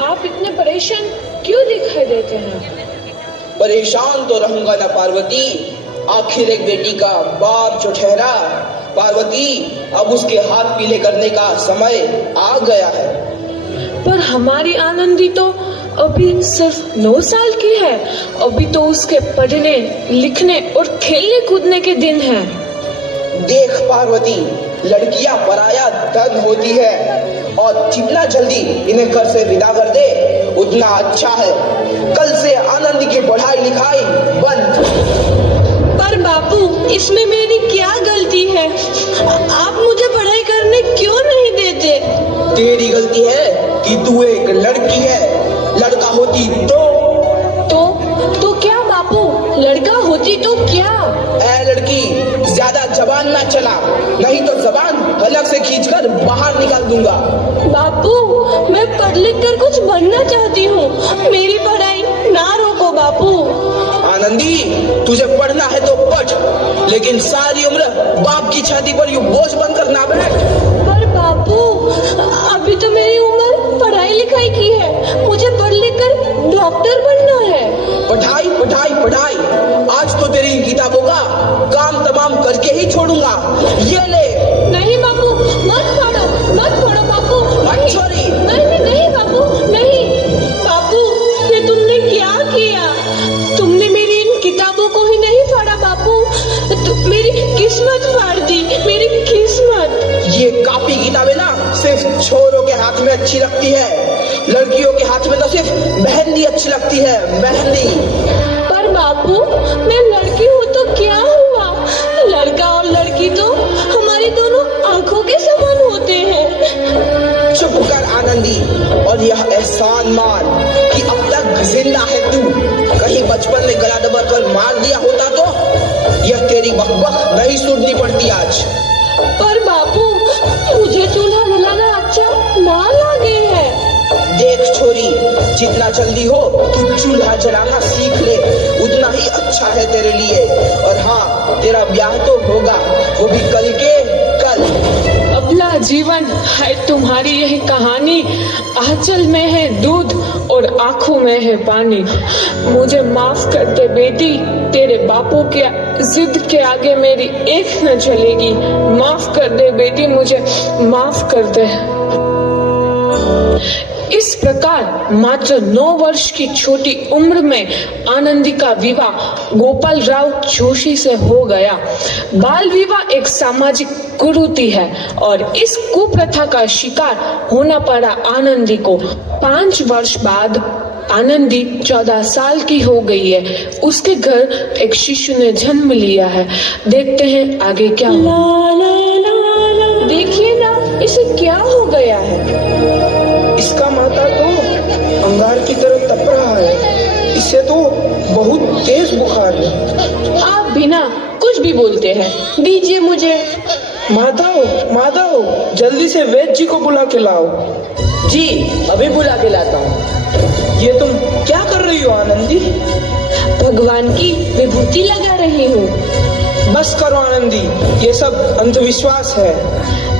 आप इतने परेशान क्यों दिखाई देते हैं? परेशान तो रहूंगा ना पार्वती, आखिर एक बेटी का बाप जो ठहरा। पार्वती, अब उसके हाथ पीले करने का समय आ गया है। पर हमारी आनंदी तो अभी सिर्फ 9 साल की है। अभी तो उसके पढ़ने, लिखने और खेलने कूदने के दिन हैं। देख पार्वती, लड़कियां पराया धन होती है और जितना जल्दी इन्हें घर से विदा कर दे उतना अच्छा है। कल से आनंद की पढ़ाई लिखाई बंद। पर बापू, इसमें मेरी क्या गलती है? आप मुझे पढ़ाई करने क्यों नहीं देते? तेरी गलती है कि तू एक लड़की है। लड़का होती तो क्या बापू? लड़का होती तो क्या? ऐ लड़की, ज्यादा जबान ना चला, नहीं तो जबान हलक से खींचकर बाहर निकाल दूंगा। बापू, मैं पढ़ लिख कर कुछ बनना चाहती हूँ। मेरी पढ़ाई ना रोको बापू। आनंदी, तुझे पढ़ना है तो पढ़, लेकिन सारी उम्र बाप की छाती पर यूं बोझ बनकर ना बैठ। पर बापू, अभी तो मेरी उम्र पढ़ाई लिखाई की है। मुझे पढ़ लिख कर डॉक्टर बनना है। पढ़ाई पढ़ाई पढ़ाई, आज तो तेरी इन किताबों का काम तमाम करके ही छोड़ूंगा। ये ले। नहीं बापू, मत पढ़ो बापू। छोरी। नहीं बापू, नहीं। बापू, ये तुमने क्या किया? तुमने मेरी इन किताबों को ही नहीं फाड़ा बापू, मेरी किस्मत फाड़ दी, मेरी किस्मत। ये कापी किताबें ना सिर्फ छोरों के हाथ में अच्छी लगती है, लड़कियों के हाथ में तो सिर्फ मेहंदी अच्छी लगती है, मेहंदी। पर बापू, मैं लड़की हूँ तो क्या हुआ? लड़का और लड़की तो हमारी दोनों आंखों के समान होते हैं। चुप कर आनंदी, और यह एहसान मान कि अब तक जिंदा है तू। कहीं बचपन में गला दबा कर मार दिया होता तो यह तेरी बकबक नहीं सुननी पड़ती आज। पर बापू, मुझे चूल्हा जलाना अच्छा ना लगे है। देख छोरी, जितना जल्दी हो तू चूल्हा जलाना सीख ले, उतना ही अच्छा है तेरे लिए। और हाँ, तेरा ब्याह तो होगा, वो भी कल के कल। अबला जीवन है तुम्हारी यही कहानी। आंचल में है दूध और आंखों में है पानी। मुझे माफ कर दे बेटी, तेरे बापू के जिद के आगे मेरी एक न चलेगी। माफ कर दे बेटी, मुझे माफ कर दे। इस प्रकार मात्र 9 वर्ष की छोटी उम्र में आनंदी का विवाह गोपाल राव जोशी से हो गया। बाल विवाह एक सामाजिक कुरीति है और इस कुप्रथा का शिकार होना पड़ा आनंदी को। 5 वर्ष बाद आनंदी 14 साल की हो गई है। उसके घर एक शिशु ने जन्म लिया है। देखते हैं आगे क्या हुआ। देखिए ना, इसे क्या हो गया है? इसका माथा तो अंगार की तरह तप रहा है। इसे तो बहुत तेज बुखार है। आप बिना कुछ भी बोलते हैं, दीजिए मुझे। माधव, जल्दी से वैद्य जी को बुला के लाओ। जी, अभी बुला के लाता हूँ। ये तुम क्या कर रही हो आनंदी? भगवान की विभूति लगा रही हूँ। बस करो आनंदी, ये सब अंधविश्वास है।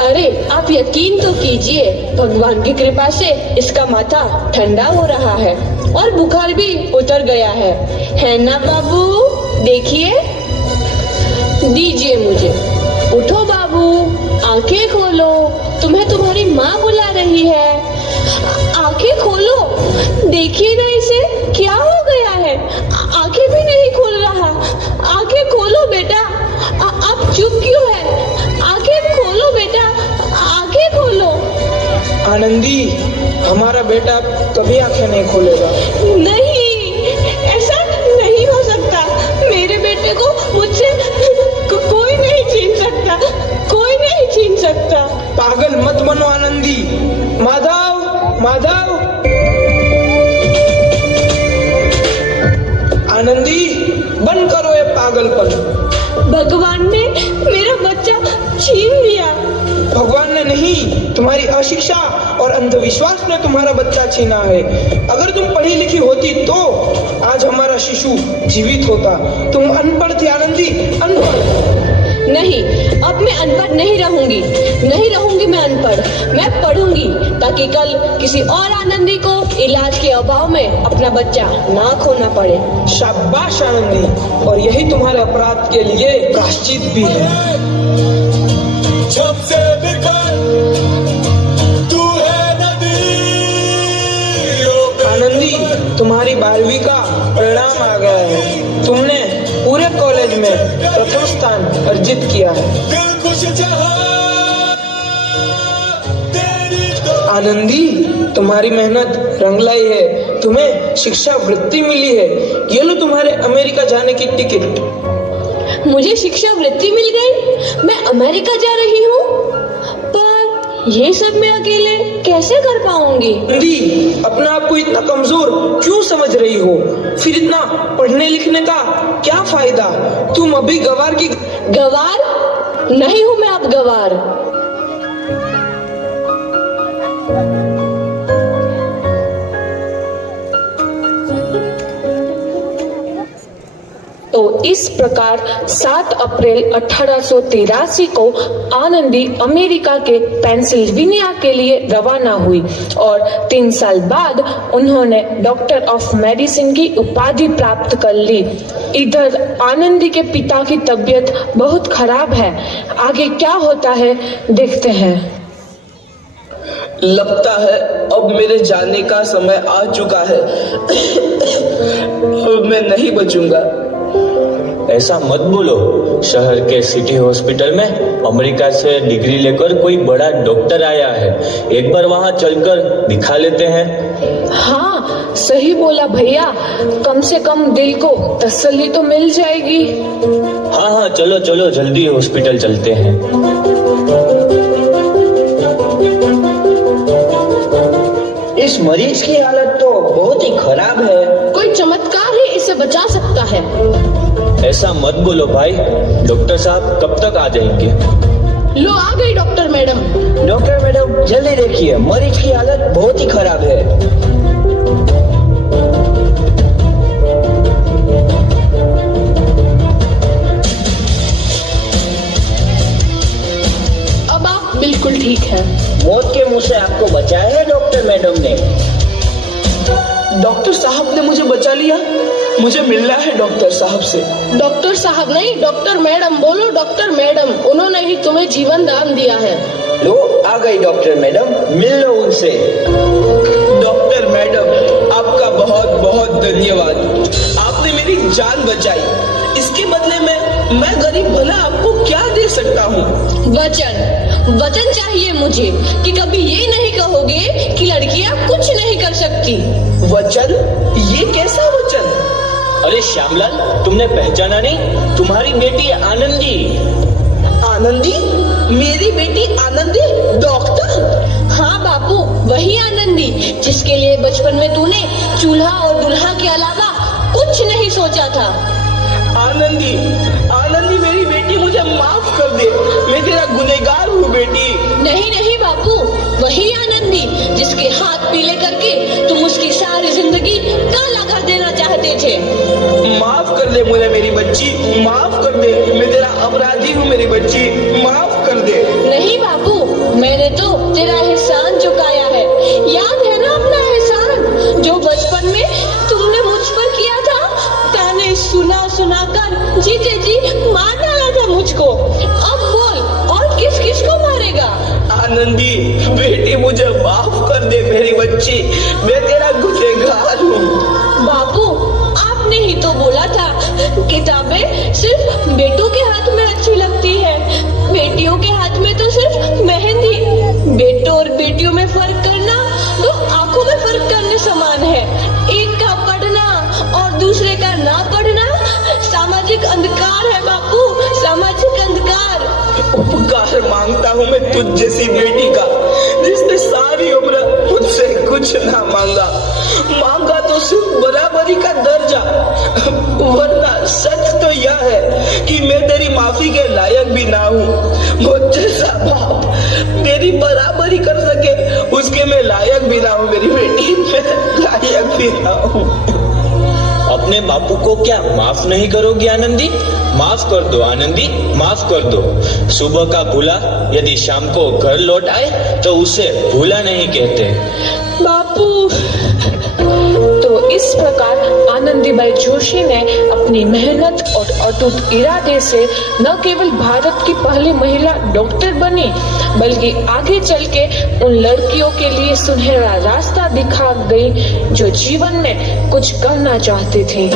अरे आप यकीन तो कीजिए, भगवान की कृपा से इसका माथा ठंडा हो रहा है और बुखार भी उतर गया है ना बाबू? देखिए, दीजिए मुझे। उठो बाबू, आंखें खोलो, तुम्हें तुम्हारी माँ बुला रही है। आंखें खोलो, देखिए ना इसे क्या हो गया है। आंखें भी नहीं खोल रहा। आंखें खोलो बेटा। आप चुप क्यों है? आंखें खोलो बेटा, आंखें खोलो। आनंदी, हमारा बेटा कभी आंखें नहीं खोलेगा। नहीं, ऐसा नहीं हो सकता। मेरे बेटे को मुझसे कोई नहीं छीन सकता, कोई नहीं छीन सकता। पागल मत बनो आनंदी। माधव, आनंदी, बंद करो ये पागलपन। भगवान ने मेरा बच्चा छीन लिया। भगवान ने नहीं, तुम्हारी अशिक्षा और अंधविश्वास ने तुम्हारा बच्चा छीना है। अगर तुम पढ़ी लिखी होती तो आज हमारा शिशु जीवित होता। तुम अनपढ़ थी आनंदी, अनपढ़। नहीं, अब मैं अनपढ़ नहीं रहूंगी। नहीं रहूंगी मैं अनपढ़। मैं पढ़ूंगी ताकि कल किसी और आनंदी को इलाज के अभाव में अपना बच्चा ना खोना पड़े। शाबाश आनंदी, और यही तुम्हारे अपराध के लिए प्रायश्चित भी है। जब से बिखर तू है नदी। आनंदी, तुम्हारी 12वीं का परिणाम आ गया है। तुमने पूरे कॉलेज में प्रथम स्थान अर्जित किया है। दिल खुश जहां तेरी तो आनंदी, तुम्हारी मेहनत रंग लाई है। तुम्हें शिक्षा वृत्ति मिली है। ये लो तुम्हारे अमेरिका जाने की टिकट। मुझे शिक्षा वृत्ति मिल गई। मैं अमेरिका जा रही हूँ, पर ये सब मैं अकेले कैसे कर पाऊंगी? आनंदी, अपना आप को इतना कमजोर क्यों समझ रही हो? फिर इतना पढ़ने लिखने का क्या फायदा? तुम अभी गवार की गवार नहीं हूँ मैं अब गवार। तो इस प्रकार 7 अप्रैल 1883 को आनंदी अमेरिका के पेंसिल्वेनिया के लिए रवाना हुई और 3 साल बाद उन्होंने डॉक्टर ऑफ मेडिसिन की उपाधि प्राप्त कर ली। इधर आनंदी के पिता की तबीयत बहुत खराब है। आगे क्या होता है देखते हैं। लगता है अब मेरे जाने का समय आ चुका है। अब मैं नहीं बचूंगा। ऐसा मत बोलो। शहर के सिटी हॉस्पिटल में अमेरिका से डिग्री लेकर कोई बड़ा डॉक्टर आया है। एक बार वहां चलकर दिखा लेते हैं। हाँ, सही बोला भैया। कम से कम दिल को तसल्ली तो मिल जाएगी। हाँ हाँ, चलो चलो जल्दी हॉस्पिटल चलते हैं। इस मरीज की हालत तो बहुत ही खराब है। कोई चमत्कार ही इसे बचा सकता है। ऐसा मत बोलो भाई। डॉक्टर साहब कब तक आ जाएंगे? लो आ गई डॉक्टर मैडम। डॉक्टर मैडम जल्दी देखिए, मरीज की हालत बहुत ही खराब है। अब आप बिल्कुल ठीक है। मौत के मुंह से आपको बचाया है डॉक्टर मैडम ने। डॉक्टर साहब ने मुझे बचा लिया। मुझे मिलना है डॉक्टर साहब से। डॉक्टर साहब नहीं, डॉक्टर मैडम बोलो। डॉक्टर मैडम, उन्होंने ही तुम्हें जीवन दान दिया है। लो आ गई डॉक्टर मैडम, मिल लो उनसे। डॉक्टर मैडम, आपका बहुत बहुत धन्यवाद। आपने मेरी जान बचाई। इसके बदले में मैं गरीब भला आपको क्या दे सकता हूँ? वचन चाहिए मुझे कि कभी ये नहीं कहोगे कि लड़कियां कुछ नहीं कर सकती। वचन? ये कैसा वचन? अरे श्यामलाल, तुमने पहचाना नहीं? तुम्हारी बेटी आनंदी। आनंदी? मेरी बेटी आनंदी डॉक्टर? हाँ बापू, वही आनंदी जिसके लिए बचपन में तूने चूल्हा और दुल्हा के अलावा कुछ नहीं सोचा था। आनंदी, आनंदी मेरी बेटी, मुझे माफ कर दे। मैं तेरा गुनहगार हूँ बेटी। नहीं नहीं बापू, वही आनंदी जिसके हाथ पीले करके तुम उसकी सारी जिंदगी काला कर देना चाहते थे। माफ कर दे मुझे मेरी बच्ची, माफ कर दे। मैं तेरा अपराधी हूँ मेरी बच्ची, माफ कर दे। नहीं बापू, मैंने तो तेरा एहसान चुकाया है। याद है ना अपना एहसान जो बचपन में तुमने मुझ पर किया था? ताने सुना सुना कर जीते जी मार डाला था मुझको। अब बोल, और किस किस को मारेगा? आनंदी बेटी, मुझे माफ कर दे मेरी बच्ची। मैं तेरा गुनहगार हूँ। बापू, आपने ही तो बोला था किताबें सिर्फ बेटों के हाथ में अच्छी लगती है, बेटियों के हाथ में तो सिर्फ मेहंदी। बेटों और बेटियों में फर्क करना तो आंखों में फर्क करने समान है। एक का पढ़ना और दूसरे का ना पढ़ना सामाजिक अंधकार है बापू, सामाजिक अंधकार। उपकार मांगता हूँ मैं तुझ जैसी बेटी का, जिसने सारी उम्र मुझसे कुछ ना मांगा तो सिर्फ बराबरी का दर्जा। वरना सच तो यह है कि मैं तेरी माफी के लायक भी ना हूँ। मुझ जैसा बाप तेरी बराबरी कर सके उसके मैं लायक भी ना हूँ मेरी बेटी, मैं लायक भी ना हूँ। अपने बापू को क्या माफ नहीं करोगी आनंदी? माफ कर दो आनंदी, माफ कर दो। सुबह का भूला यदि शाम को घर लौट आए तो उसे भूला नहीं कहते। बापू। तो इस प्रकार आनंदीबाई जोशी ने अपनी मेहनत और अटूट इरादे से न केवल भारत की पहली महिला डॉक्टर बनी, बल्कि आगे चल के उन लड़कियों के लिए सुनहरा रास्ता दिखा गई जो जीवन में कुछ करना चाहती थी।